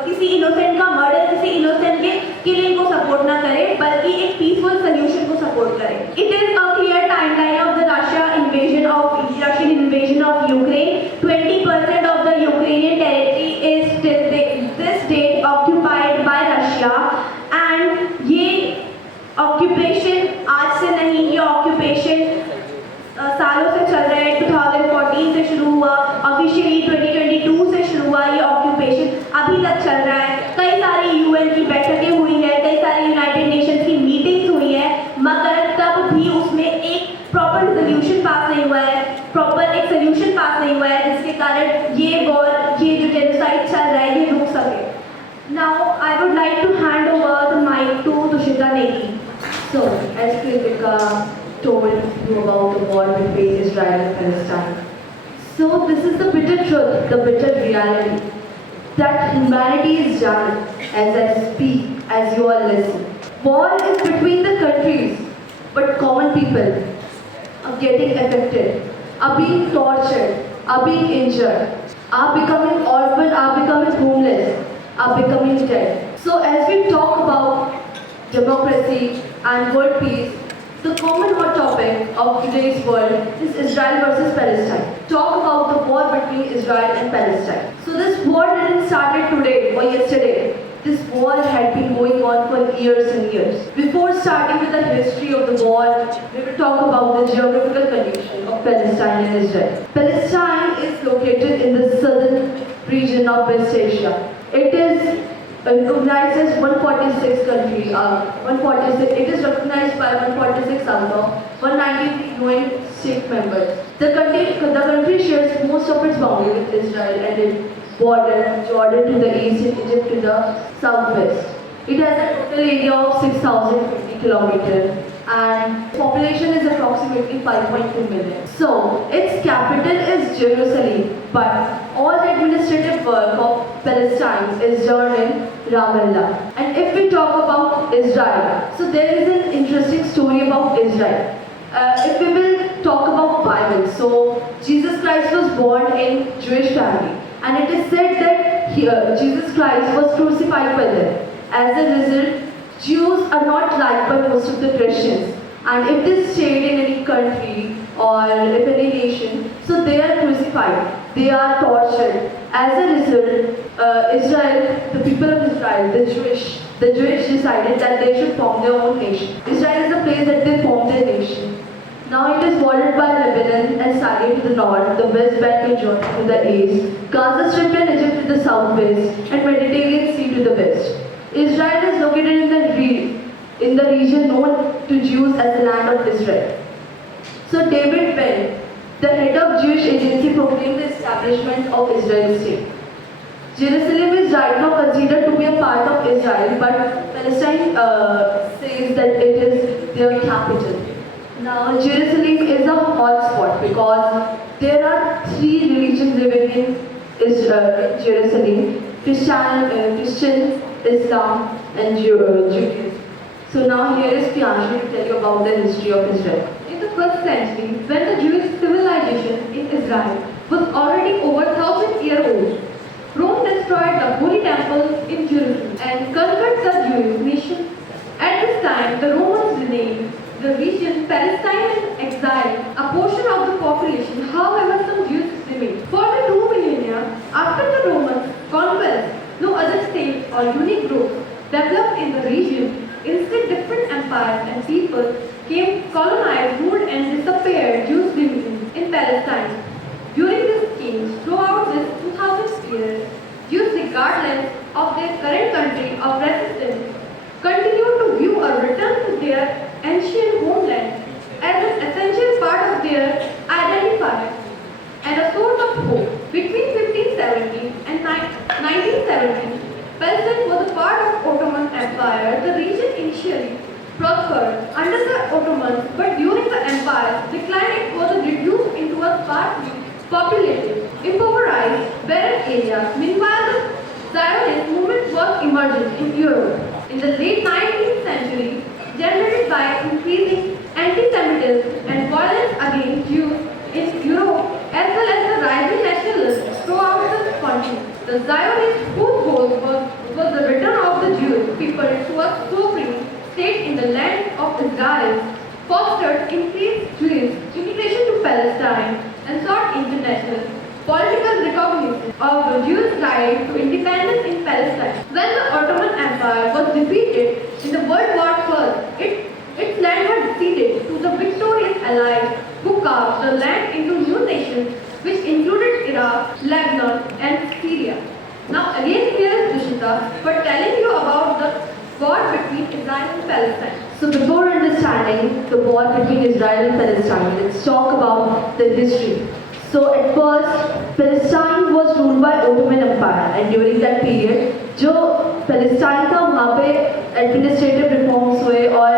किसी इनोसेंट का मर्डर, किसी इनोसेंट के किलिंग को सपोर्ट ना करे, बल्कि एक पीसफुल सोल्यूशन को सपोर्ट करे। It is a clear timeline of the Russian invasion of Ukraine. 20% of the Ukrainian territory is this date occupied by Russia, and ये ऑक्यूपेशन आज से नहीं, ये ऑक्यूपेशन सालों से चल रहा है। 2014 से शुरू हुआ, ऑफिशियली 2022 से शुरू हुआ, ये ऑक्यूपेशन अभी तक चल रहा है। कई सारी यूएन की बैठकें हुई है, कई सारी यूनाइटेड नेशंस की मीटिंग्स हुई है, मगर तब भी उसमें एक प्रॉपर सोल्यूशन पास नहीं हुआ है, जिसके कारण ये वॉर, ये जो जेनोसाइड चल रहा है, ये रुक सके। Now I would like to hand over the mic to Tushita Negi. So, as Kritika told you about the war between Israel and Palestine, so this is the bitter truth, the bitter reality. that humanity is dying as I speak, as you all listen. War is between the countries, but common people are getting affected, are being tortured, are being injured, are becoming orphan, are becoming homeless, are becoming dead. So as we talk about democracy and world peace, the common hot topic of today's world is Israel versus Palestine. Talk about the war between Israel and Palestine. So this war didn't start today or yesterday. This war had been going on for years and years. Before starting with the history of the war, we will talk about the geographical condition of Palestine and Israel. Palestine is located in the southern region of West Asia. It is recognized as 146 country. 146. It is recognized by 146 out of 193 UN state members. The country shares most of its boundary with Israel and its border Jordan to the east and Egypt to the southwest. It has a total area of 6,050 kilometers and population is approximately 5.2 million. So its capital is Jerusalem, but all the administrative work of Palestine is done in Ramallah. And if we talk about Israel, so there is an interesting story about Israel. If we will talk about Bible, so Jesus Christ was born in Jewish family, and it is said that Jesus Christ was crucified by them. As a result, Jews are not liked by most of the Christians, and if they stayed in any country or if any nation, so they are crucified, they are tortured. As a result, Israel, the people of Israel, the Jewish decided that they should form their own nation. Israel is the place that they formed their nation. Now it is bordered by Lebanon and Syria to the north, the West Bank and Jordan to the east, Gaza Strip and Egypt to the southwest, and Mediterranean Sea to the west. Israel is located in the region known to Jews as the land of Israel. So David Ben, the head of Jewish agency, proclaimed the establishment of Israel state. Jerusalem is right now considered to be a part of Israel, but Palestine says that it is their capital. Now Jerusalem is a hot spot because there are three religions living in Jerusalem: Christian, Islam and Judaism. So now here is Pianshu to tell you about the history of Israel. In the 1st century, when the Jewish civilization in Israel was already over 1,000-year-old, Rome destroyed the Holy Temple in Jerusalem and conquered the Jewish nation. At this time, the Romans renamed the region Palestine and exiled a portion of the population. However, some Jews remained. For the 2 millennia after the Romans' conquest, no other state or unique groups developed in the region. Instead, different empires and people came, colonized, ruled and disappeared Jews living in Palestine. During this change, throughout this 2000 years, Jews, regardless of their current country of residence, continue to view a return to their ancient homeland as an essential part of their identifier and a source of hope. Between 1570 and 1970, Palestine was a part of Ottoman Empire. The region initially prospered under the Ottomans, but during the empire's decline it was reduced into a sparsely populated, impoverished, barren area. Meanwhile, the Zionist movement was emerging in Europe. In the late 19th century, generated by increasing anti-Semitism and violence against Jews in Europe, as well as the rising nationalism throughout the continent. The Zionists, whose goal was the return of the Jewish people to a sovereign state in the land of Israel, fostered increased Jewish immigration to Palestine and sought international political recognition of the Jews' right to independence in Palestine. When the Ottoman Empire was defeated in the World War I, its land was ceded to the victorious Allies, who carved the land into new nations which included Iraq, Lebanon and Syria. Now again here is Dushita for telling you about the war between Israel and Palestine. So before understanding the war between Israel and Palestine, let's talk about the history. So at first, Palestine was ruled by Ottoman Empire, and during that period, जो Palestine था वहाँ पे administrative reforms हुए और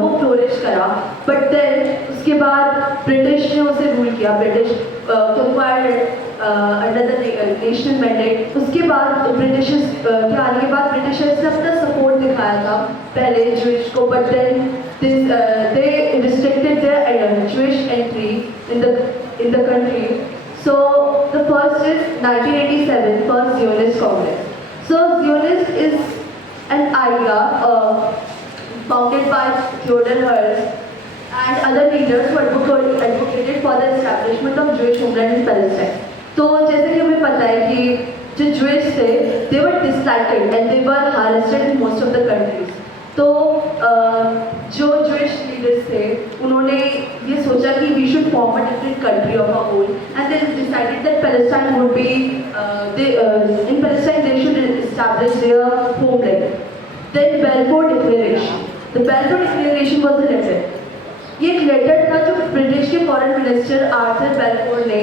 वो flourish करा. But then उसके बाद British ने उसे rule किया. British conquired under the national mandate. उसके बाद के आने के बाद ब्रिटिशर्स ने अपना सपोर्ट दिखाया था पहले ज्यूइश को, but then they restricted their Jewish entry in the country. So the first is 1987 first Zionist Congress. So Zionist is an idea founded by Theodor Herzl and other leaders who advocated for the establishment of Jewish homeland in Palestine. तो जैसे कि हमें पता है कि जो Jewish थे, they were disliked and they were harassed in most of the countries. तो जो Jewish leaders थे, उन्होंने ये सोचा कि we should form a different country of our own, and they decided that Palestine would be in Palestine they should establish their homeland. Then Balfour Declaration. The Balfour Declaration was a letter. ये एक लेटर था जो ब्रिटिश के foreign minister Arthur Balfour ने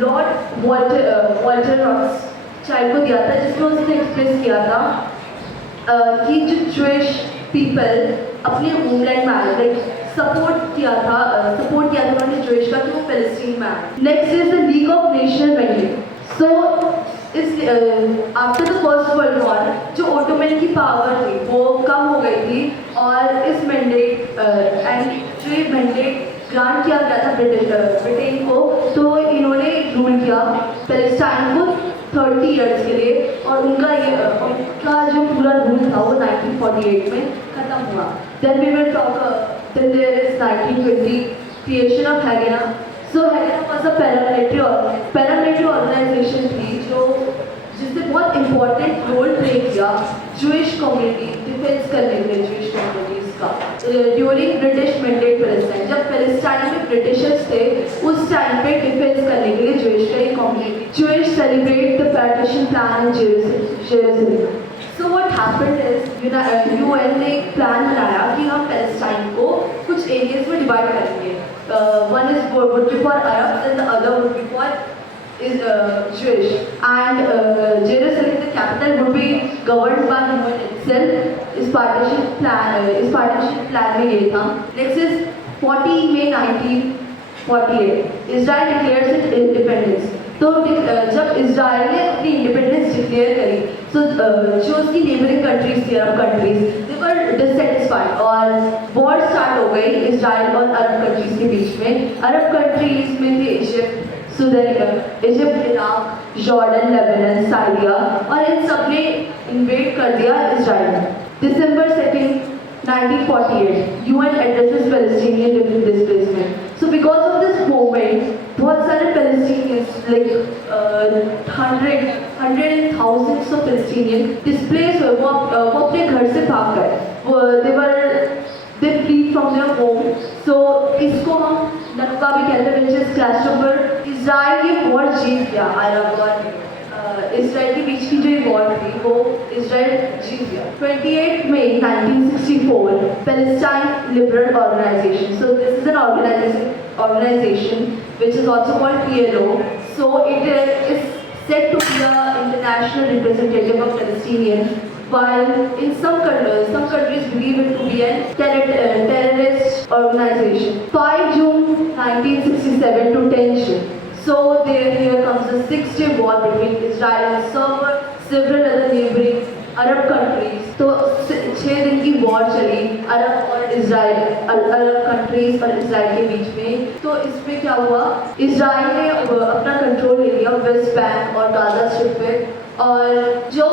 Lord Walter Rothschild को दिया था, जिसमें उसने एक्सप्रेस किया था कि जो ज्यूइश पीपल अपने होमलैंड में आए, लाइक सपोर्ट किया था उन्होंने ज्यूइश का कि वो फिलिस्तीन में आए. Next is the league of national mandate. So after the first world war जो ओटोमन की पावर थी वो कम हो गई थी, और इस मैंडेट एंड जो ये मैंडेट ग्रांट किया गया था ब्रिटेन को, तो इन्होंने रूल किया पैलेस्टाइन को 30 इयर्स के लिए, और उनका जो पूरा रूल था वो 1948 में खत्म हुआ. Then we will talk then there is 1920 creation of Haganah. So Haganah was a paramilitary organization थी जिसने बहुत इंपॉर्टेंट रोल प्ले किया ज्यूइश कम्युनिटी डिफेंस करने के लिए, ज्यूइश कम्युनिटीज का ड्यूरिंग ब्रिटिश मैंडेट पैलेस्टाइन. जब पैलेस्टाइन में ब्रिटिशर्स थे उस टाइम पे डिफेंस करने के लिए ज्यूइश का एक community. Jewish celebrate the partition plan in Jerusalem. So what happened is UN ने एक प्लान बनाया कि हम पैलेस्टाइन को कुछ एरियाज में डिवाइड करेंगे. One is would be for Arab and the other would be for is Jewish, and Jerusalem, the capital, would be governed by UN itself. इस partition plan में ये था. Next is 40 May 1948 Israel declares its independence. तो जब इसराइल ने अपनी independence declare करी, तो जो उसकी नेबरिंग कंट्रीज थी, अरब कंट्रीज, दे वर डिससेटिस्फाइड और वॉर स्टार्ट हो गई इसराइल और अरब कंट्रीज के बीच में. अरब कंट्रीज में थे Egypt, Egypt, Iraq, Jordan, Lebanon, Syria, और इन सब ने इन्वेड कर दिया Israel. December 2nd, 1948 UN addresses Palestinian displacement. So because of this movement, बहुत सारे Palestinians, like hundred and thousands of Palestinians displaced हुए. वो अपने घर से भाग गए. They flee from their home. So इसको हम नक्का भी कहते हैं, which is clash over. Israel ये वॉर जीत गया, अरब और इसराइल के बीच की जो ये वॉर थी वो इजराइल जीत गया. 28 May 1964 Palestine Liberal Organization. So this is an organization which is also called PLO. So it is said to be an international representative of Palestinians, while in some countries believe it to be a terrorist organization. 5 June 1967 to 10 June. So here comes the 6-day war between Israel and several other neighboring अरब कंट्रीज. तो 6 दिन की वॉर चली अरब और इजराइल, अरब कंट्रीज और इजराइल के बीच में. तो इसमें क्या हुआ, इजराइल ने अपना कंट्रोल ले लिया वेस्ट बैंक और गाजा स्ट्रिप पे, और जो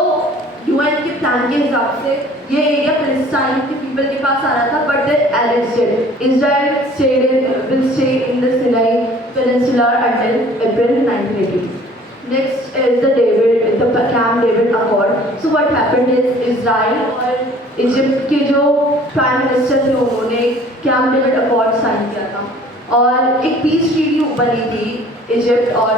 यूएन के प्लान के हिसाब से ये एरिया पैलेस्टाइन के पीपल के पास आ रहा था, but they elected Israel will stay in the Sinai Peninsula until April 1980. Next is the Camp David Accord. So what happened is Israel और इजिप्ट के जो प्राइम मिनिस्टर थे उन्होंने कैंप डेविड अकॉर्ड साइन किया था, और एक पीस ट्रीटी बनी थी इजिप्ट और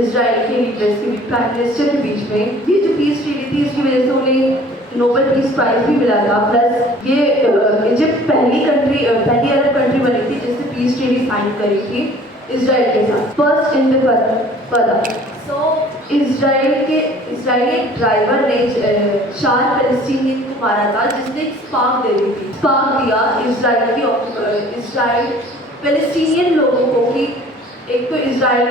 इजराइल के लीडर्स के बीच, प्राइम मिनिस्टर के बीच में. ये जो पीस ट्रीटी थी इसकी वजह से उन्हें नोबेल पीस प्राइज भी मिला था. प्लस ये इजिप्ट पहली अरब कंट्री बनी थी जिसने पीस ट्रीटी साइन करी थी इजराइल के साथ. फर्स्ट इंतफादा. सो इजराइल एक ड्राइवर ने 4 पैलेस्टीनियन को मारा था जिसने एक स्पार्क दिया इजराइल पैलेस्टीनियन लोगों को कि एक तो इजराइल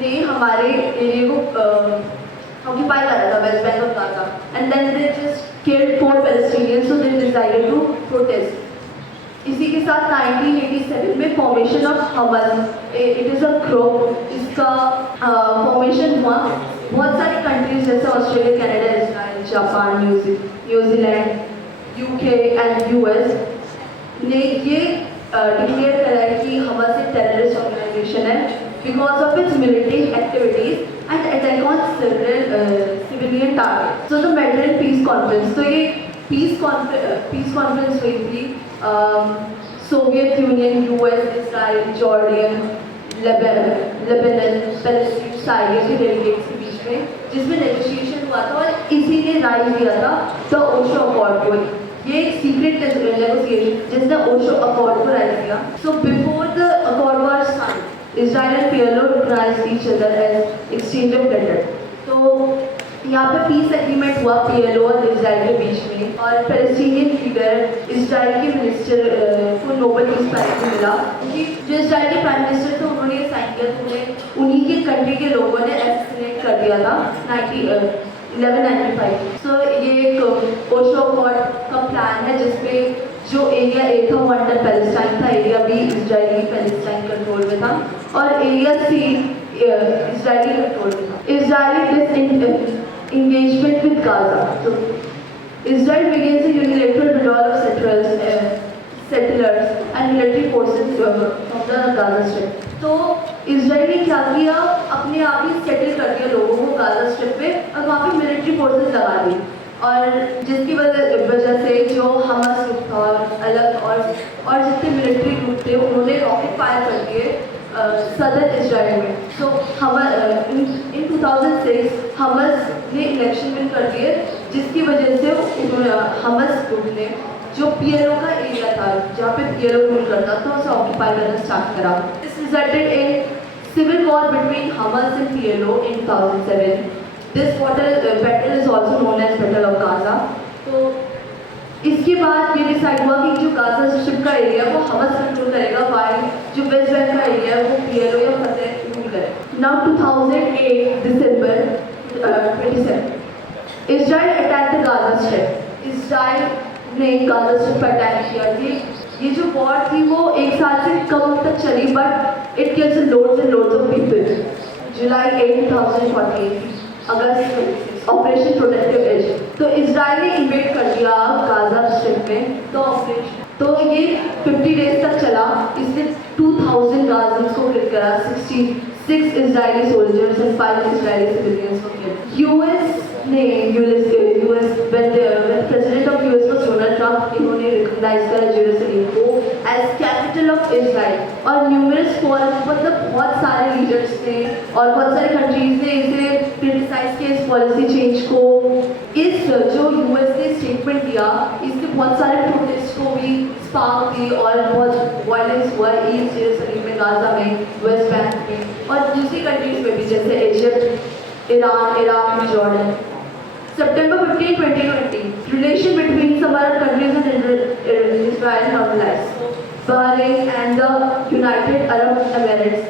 ने हमारे एरिया को occupy कर रहा था West Bank of Gaza, and then they just killed 4 Palestinians, so they decided to protest. इसी के साथ 1987 में formation of Hamas, it is a group, इसका फॉर्मेशन हुआ। बहुत सारी कंट्रीज जैसे Australia, Canada, Israel, Japan, New Zealand, UK and US ने ये डिक्लेयर करा है कि हमस एक टेररिस्ट ऑर्गेनाइजेशन है because of its military activities and attack on civilian target. So the Madrid peace conference, तो ये पीस कॉन्फ्रेंस हुई थी Soviet Union, US, Israel, Jordan, Lebanon, Palestine, Syria के डेलीगेट्स के बीच में, जिसमें नेगोशिएशन हुआ था और इसी ने राइज दिया था द ओशो अकॉर्ड को। ये एक सीक्रेट नेगोशिएशन जिसने ओशो अकॉर्ड को राइज दिया। So before the accord was signed, Israel and PLO recognized each other as exchange of letter। तो यहाँ पे पीस एग्रीमेंट हुआ PLO और इजराइल के बीच में, और पैलेस्टीनियन लीडर इजराइल के मिनिस्टर को नोबेल पीस प्राइज मिला, क्योंकि जो इजराइल के प्राइम मिनिस्टर थे उन्होंने ये साइन किया, तो उन्हें उन्हीं के कंट्री के लोगों ने असैसिनेट कर दिया था 1195। सो ये एक ओशो अकॉर्ड का प्लान है जिसमें जो एरिया ए था वो अंडर पैलेस्टाइन था, area B Israeli Palestine control में था, और एरिया सी इजरायली कंट्रोल में था। Israeli engagement with Gaza. So, Israel begins a unilateral withdrawal of settlers and military forces from the Gaza Strip. तो इसराइल ने क्या किया, अपने आप ही सेटल कर दिया लोगों को गाजा स्ट्रिप पे और वहाँ पे मिलिट्री फोर्सेस लगा दी, और जिसकी वजह से जो हमस ग्रुप था अलग और जितने मिलिट्री ग्रुप थे उन्होंने रॉकेट फायर कर दिए सदर्न इजराइल में। सो इन 2006 हमस ने इलेक्शन विन कर दिए, जिसकी वजह से हमस ग्रुप ने जो PLO का एरिया था जहाँ पे PLO रूल करता था उसे ऑक्यूपाई करना स्टार्ट करा। This resulted in civil war between Hamas and PLO in 2007। This battle is also known as battle of Gaza. तो इसके बाद ये डिसाइड हुआ कि जो गाजा स्ट्रिप का एरिया वो हमस कंट्रोल करेगा, वाइल जो वेस्ट बैंक का एरिया है वो PLO या फतेह रूल करेगा। नाउ 2008 दिसंबर 27 Israel attack the Gaza strip. Israel ने गाजा स्ट्रिप पर अटैक किया थी। ये जो वॉर थी वो 1 साल से कम तक चली, but it kills loads and loads of people. July 8 2048 August operation protective edge, तो इजराइल ने इन्वेड कर दिया गाजा स्ट्रिप में। तो ये 50 डेज तक चला। इसने 2000 गाजियंस को किल करा, 66 Israeli soldiers and 5 Israeli civilians को kill. US president of US was Donald Trump, इन्होंने रिकॉग्नाइज करा जेरूसलम को एज कैपिटल ऑफ इजराइल, और न्यूमरस फॉरेन मतलब बहुत सारे लीडर्स ने और बहुत सारे कंट्रीज ने इसे क्रिटिसाइज किया इस पॉलिसी चेंज को। इस जो यूएस ने स्टेटमेंट दिया इसके बहुत सारे प्रोटेस्ट को भी स्पार्क दी और बहुत वायलेंस हुआ ईस्ट जेरूसलम में, गाजा में, वेस्ट बैंक में और दूसरी कंट्रीज में भी जैसे Egypt, Iran, Iraq, Jordan. September 15, 2020, relation between some Arab countries and Israel normalized. Bahrain and the United Arab Emirates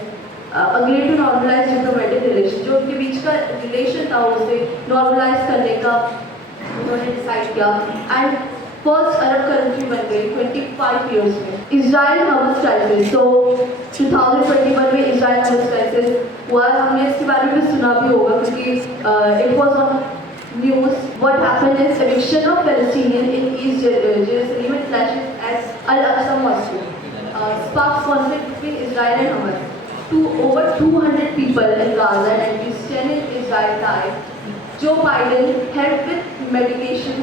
agreed to normalize diplomatic relations. जो उनके बीच का relation था उसे normalize करने का उन्होंने decide किया, and first Arab country बन गई 25 years में। Israel Hamas crisis, तो 2021 में Israel Hamas crisis हुआ, हमने इसके बारे में भी सुना भी होगा क्योंकि it was on news. What happened is eviction of Palestinian in East Jerusalem and clashes at Al-Aqsa Mosque sparks conflict between Israel and Hamas. Over 200 people in Gaza and at least 10 in Israel died. Joe Biden helped with medication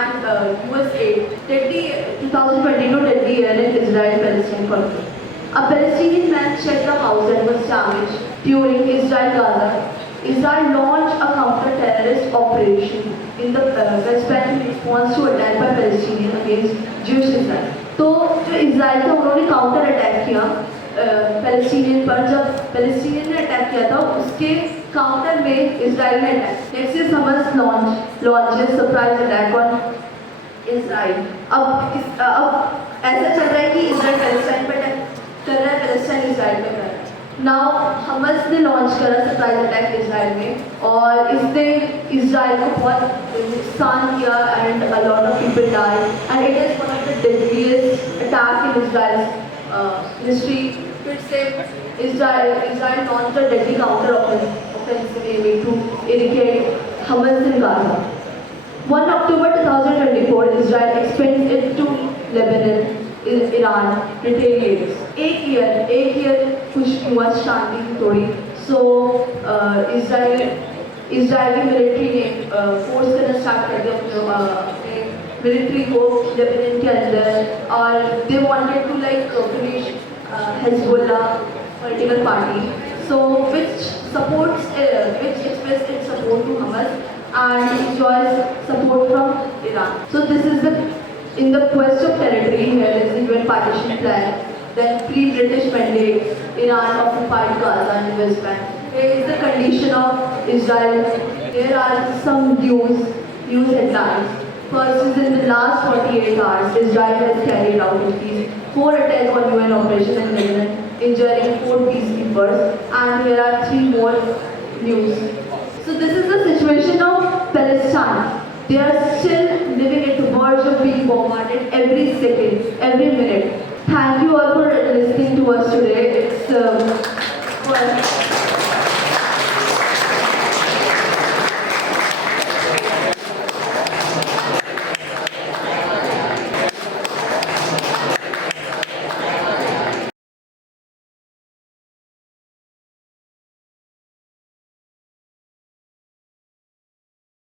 and US aid. 2022 deadly year in Israel-Palestine conflict. A Palestinian man checked the house and was damaged during Israel-Gaza. Israel launched a counter-terrorist operation in the West Bank in response to attack by Palestinians against Jewish Israel. तो जो इजराइल था उन्होंने counter attack किया पैलेस्टीनियन पर। जब पैलेस्टीनियन ने अटैक किया था उसके काउंटर में इजराइल ने attack. Next is Hamas launches surprise attack on Israel. अब ऐसा चल रहा है कि इजराइल पैलेस्टाइन पर अटैक कर रहा है, पैलेस्टाइन इजराइल पर कर रहा है। Now हमस ने लॉन्च करा सरप्राइज अटैक इसराइल में और इसने इसराइल को बहुत नुकसान किया and a lot of people die and it is one of the deadliest attack in Israel history. फिर से Israel launch a deadly counter offensive aiming to eradicate Hamas in Gaza. 1 October 2024, Israel expands it to Lebanon. Iran retaliates. एक year कुछ हुआ शांति थोड़ी. So Israeli military ने force करना start कर दिया अपने military को लेबनान के अंदर और they wanted to like finish Hezbollah political party. So which expressed its support to Hamas and enjoys support from Iran. So this is in the quest of territory. Here is the UN partition plan, then pre-British mandate, Iran occupied Gaza and West Bank. Here is the condition of Israel. Here are some news headlines. First is in the last 48 hours, Israel has carried out at least 4 attacks on UN operations in Lebanon, injuring 4 peacekeepers, and here are 3 more news. So this is the situation of Palestine. They are still living at the verge of being bombarded every second, every minute. Thank you all for listening to us today. It's